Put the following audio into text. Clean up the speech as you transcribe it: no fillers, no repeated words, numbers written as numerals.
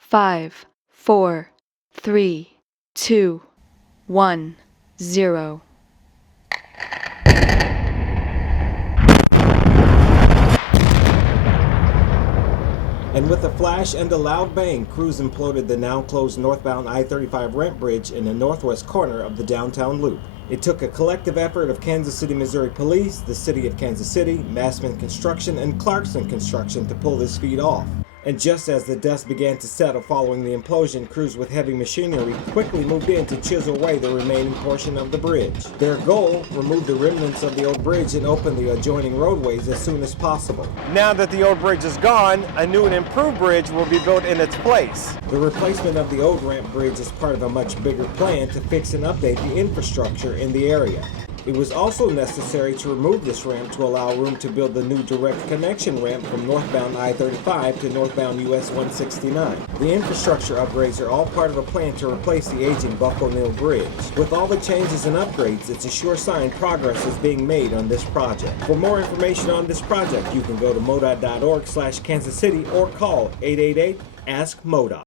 5, 4, 3, 2, 1, 0. And with a flash and a loud bang, crews imploded the now closed northbound I-35 ramp bridge in the northwest corner of the downtown loop. It took a collective effort of Kansas City, Missouri Police, the City of Kansas City, Massman Construction, and Clarkson Construction to pull this feat off. And just as the dust began to settle following the implosion, crews with heavy machinery quickly moved in to chisel away the remaining portion of the bridge. Their goal, remove the remnants of the old bridge and open the adjoining roadways as soon as possible. Now that the old bridge is gone, a new and improved bridge will be built in its place. The replacement of the old ramp bridge is part of a much bigger plan to fix and update the infrastructure in the area. It was also necessary to remove this ramp to allow room to build the new direct connection ramp from northbound I-35 to northbound US 169. The infrastructure upgrades are all part of a plan to replace the aging Buck O'Neill Bridge. With all the changes and upgrades, it's a sure sign progress is being made on this project. For more information on this project, you can go to modot.org/Kansas City or call 888-ASK-MODOT.